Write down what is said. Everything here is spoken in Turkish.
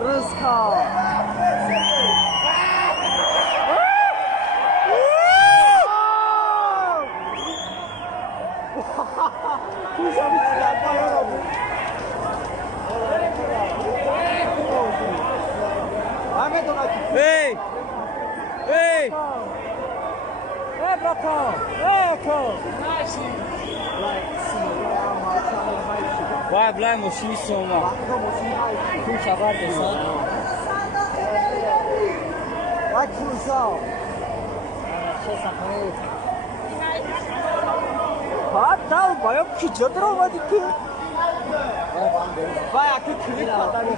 Ruska. Kursa bitti 여러분. 마음에 들어. Hey! Hey! Hey, brother. Hey, come. Vai, Blay, moshi soma. 좀 잡아야 돼서. 와, kursa. 봤다, 봐요. 기저 들어가지, 그. 봐야, 그 클릭 받다니.